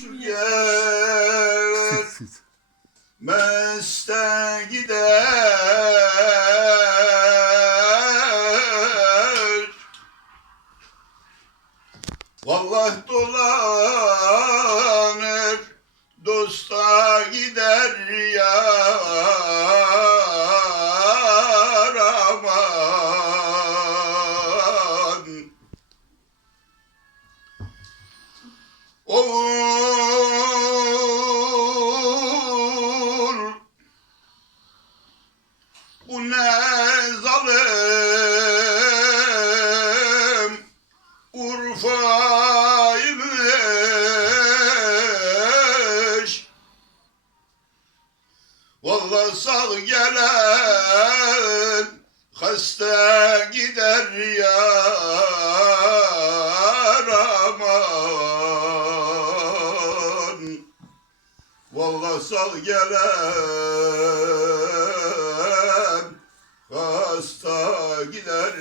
gelir Meste gider. Vallahi dolanır Dosta gider yar aman. Oğul Bu ne zalim? Urfa'ymış Vallahi sağ gelen hasta gider yar aman Vallahi sağ gelen hasta gider